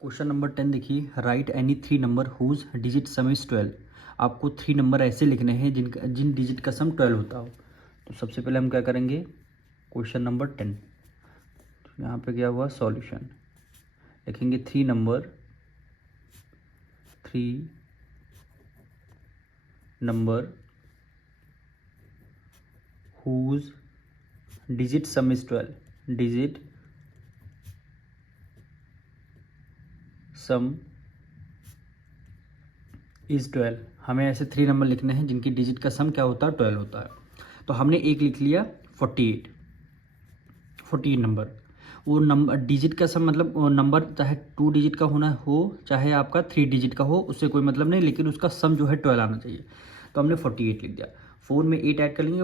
Question number 10 देखिए, write any three number whose digit sum is 12। आपको three number ऐसे लिखने हैं जिन डिजिट का सम 12 होता हो। तो सबसे पहले हम क्या करेंगे, क्वेश्चन नंबर 10 यहाँ पे क्या हुआ, सॉल्यूशन लिखेंगे। Three number whose digit sum is 12, digit sum is 12। हमें ऐसे थ्री नंबर लिखने हैं जिनकी डिजिट का सम क्या होता है, 12 होता है। तो हमने एक लिख लिया 48 नंबर। वो नंबर डिजिट का सम मतलब वो नंबर चाहे 2 डिजिट का होना हो चाहे आपका 3 डिजिट का हो, उससे कोई मतलब नहीं, लेकिन उसका सम जो है 12 आना चाहिए। तो हमने 48 लिख दिया। 4 में 8 ऐड कर लेंगे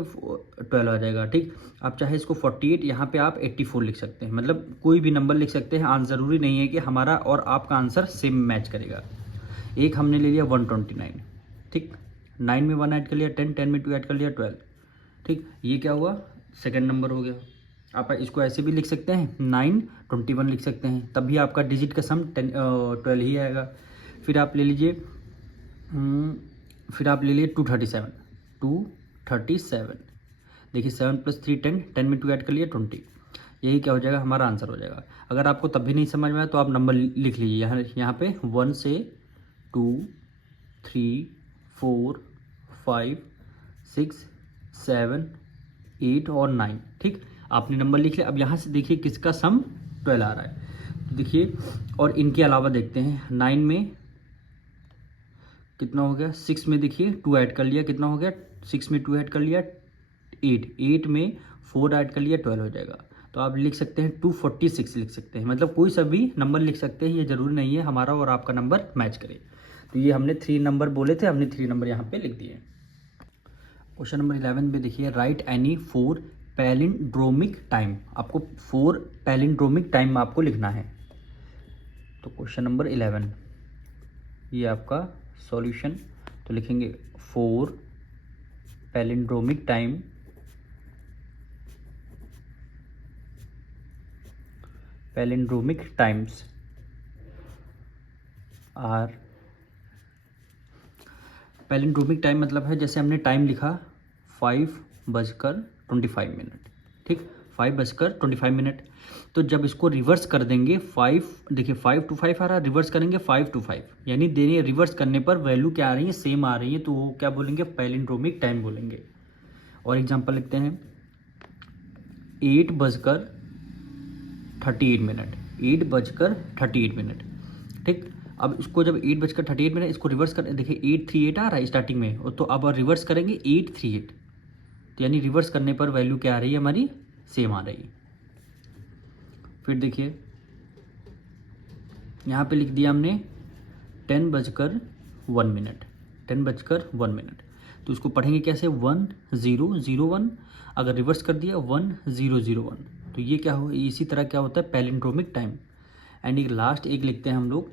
12 आ जाएगा। ठीक, आप चाहे इसको 48 यहाँ पे आप 84 लिख सकते हैं, मतलब कोई भी नंबर लिख सकते हैं। आंसर ज़रूरी नहीं है कि हमारा और आपका आंसर सेम मैच करेगा। एक हमने ले लिया 129। ठीक, 9 में 1 ऐड कर लिया 10, 10 में 2 ऐड कर लिया 12। ठीक, ये क्या हुआ, सेकंड नंबर हो गया। आप इसको ऐसे भी लिख सकते हैं, 921 लिख सकते हैं, तब भी आपका डिजिट का सम 12 ही आएगा। फिर आप ले लीजिए 237। देखिए 7 + 3 10, 10 में 2 ऐड कर लिया 20। यही क्या हो जाएगा, हमारा आंसर हो जाएगा। अगर आपको तब भी नहीं समझ में आया तो आप नंबर लिख लीजिए यहाँ पे 1 से 2 3 4 5 6 7 8 और 9। ठीक, आपने नंबर लिख लिया। अब यहाँ से देखिए किसका सम 12 आ रहा है, तो देखिए। और इनके अलावा देखते हैं, 9 में कितना हो गया, 6 में देखिए 2 ऐड कर लिया, कितना हो गया, 6 में 2 ऐड कर लिया 8 में 4 ऐड कर लिया 12 हो जाएगा। तो आप लिख सकते हैं 246 लिख सकते हैं, मतलब कोई सा भी नंबर लिख सकते हैं, ये जरूरी नहीं है हमारा और आपका नंबर मैच करे। तो ये हमने 3 नंबर बोले थे, हमने 3 नंबर यहाँ पे लिख दिए। क्वेश्चन नंबर 11 में देखिए, राइट एनी 4 पैलिंड्रोमिक टाइम। आपको 4 पैलिंड्रोमिक टाइम आपको लिखना है। तो क्वेश्चन नंबर 11 ये आपका सॉल्यूशन। तो लिखेंगे 4 palindromic time times are. Palindromic time मतलब है, जैसे हमने टाइम लिखा 5:25। ठीक, 5:25। तो जब इसको रिवर्स कर देंगे 5, देखिए 5 to 5 आ रहा है, रिवर्स करेंगे 5 to 5, यानी देने रिवर्स करने पर वैल्यू क्या आ रही है, सेम आ रही है, तो वो क्या बोलेंगे, पैलिंड्रोमिक टाइम बोलेंगे। और एग्जांपल लिखते हैं 8:38। ठीक, अब इसको जब 8:38 इसको रिवर्स कर, देखिए 838 आ रहा है स्टार्टिंग में, तो अब रिवर्स करेंगे 838, तो यानी रिवर्स करने पर वैल्यू क्या आ रही है, हमारी सेम आ रही है। फिर देखिए यहाँ पे लिख दिया हमने 10:01। तो इसको पढ़ेंगे कैसे, 1001, अगर रिवर्स कर दिया 1001, तो ये क्या हो, इसी तरह क्या होता है, पैलिंड्रोमिक टाइम। एंड एक लास्ट एक लिखते हैं हम लोग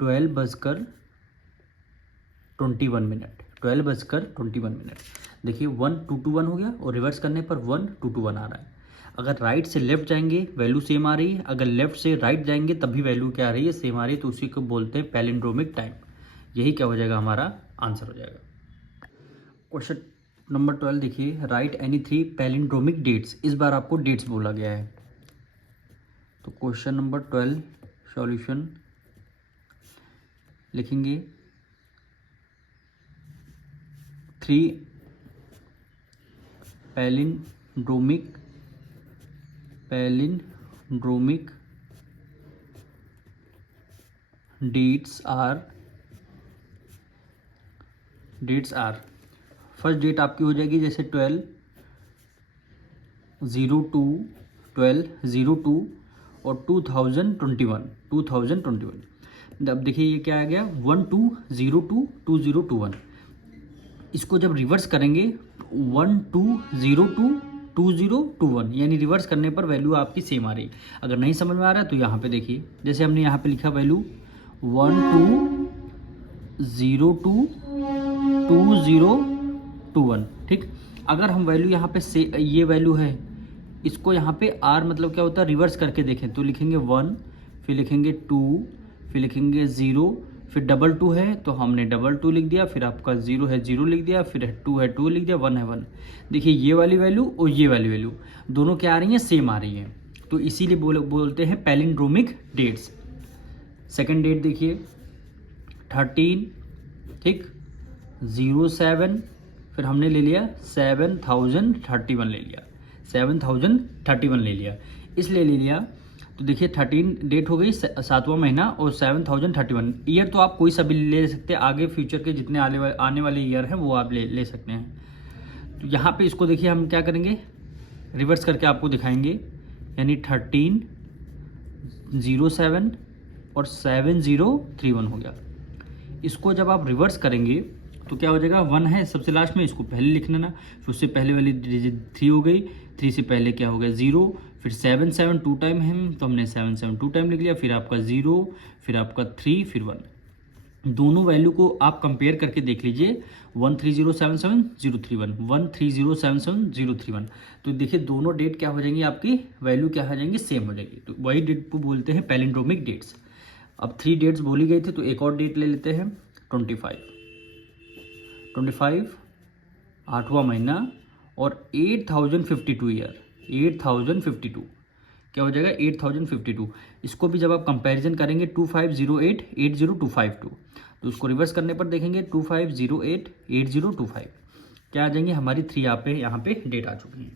12:21। देखिए 1221 हो गया, और रिवर्स करने पर 1221 आ रहा है। अगर राइट से लेफ्ट जाएंगे वैल्यू सेम आ रही है, अगर लेफ्ट से राइट जाएंगे तब भी वैल्यू क्या आ रही है, सेम आ रही है, तो उसी को बोलते हैं पैलिंड्रोमिक टाइम। यही क्या हो जाएगा, हमारा आंसर हो जाएगा। क्वेश्चन नंबर 12 देखिए, राइट एनी 3 पैलिंड्रोमिक डेट्स। इस बार आपको डेट्स बोला गया है। तो क्वेश्चन नंबर 12 सॉल्यूशन लिखेंगे 3 palindromic dates are. First date आपकी हो जाएगी जैसे 12/02 और 2021। अब देखिए ये क्या आ गया, 12/02/2021। इसको जब रिवर्स करेंगे 12/02/2021, यानी रिवर्स करने पर वैल्यू आपकी सेम आ रही। अगर नहीं समझ में आ रहा है तो यहाँ पे देखिए, जैसे हमने यहाँ पे लिखा वैल्यू 12/02/2021। ठीक, अगर हम वैल्यू यहाँ पे ये वैल्यू है, इसको यहाँ पे आर मतलब क्या होता है, रिवर्स करके देखें तो लिखेंगे 1 फिर लिखेंगे 2, फिर लिखेंगे 0, फिर 2 है तो हमने 2 लिख दिया, फिर आपका 0 है 0 लिख दिया, फिर 2 है 2 लिख दिया, 1 है 1। देखिए ये वाली वैल्यू और ये वाली वैल्यू दोनों क्या आ रही हैं, सेम आ रही हैं, तो इसीलिए बोलते हैं पैलिंड्रोमिक डेट्स। सेकंड डेट देखिए 13, ठीक, 07, फिर हमने ले लिया 7031 ले लिया, 7031 ले लिया, इसलिए ले लिया। तो देखिए 13 डेट हो गई, 7वां महीना, और 7031 ईयर तो आप कोई सा भी ले सकते हैं, आगे फ्यूचर के जितने आने वाले ईयर हैं वो आप ले सकते हैं। तो यहाँ पे इसको देखिए हम क्या करेंगे, रिवर्स करके आपको दिखाएंगे, यानी 13, 07 और 7031 हो गया। इसको जब आप रिवर्स करेंगे तो क्या हो जाएगा, 1 है सबसे लास्ट में, इसको पहले लिख लेना, फिर उससे पहले वाली डिजिट 3 हो गई, 3 से पहले क्या हो गया 0, फिर 7 7 2 टाइम है तो हमने 7 7 2 टाइम लिख लिया, फिर आपका 0, फिर आपका 3, फिर 1। दोनों वैल्यू को आप कंपेयर करके देख लीजिए, 13077031, 13077031। तो देखिए दोनों डेट क्या हो जाएंगी, आपकी वैल्यू क्या हो जाएंगी, सेम हो जाएगी। तो वही डेट को बोलते हैं पैलिंड्रोमिक डेट्स। अब 3 डेट्स बोली गई थी तो एक और डेट ले लेते हैं, 25 8वां महीना और 8052 ईयर, 8052 क्या हो जाएगा 8052। इसको भी जब आप कंपैरिजन करेंगे 2508 80252, तो उसको रिवर्स करने पर देखेंगे 2508 8025 क्या आ जाएंगे, हमारी 3 यहाँ पे डेट आ चुकी है।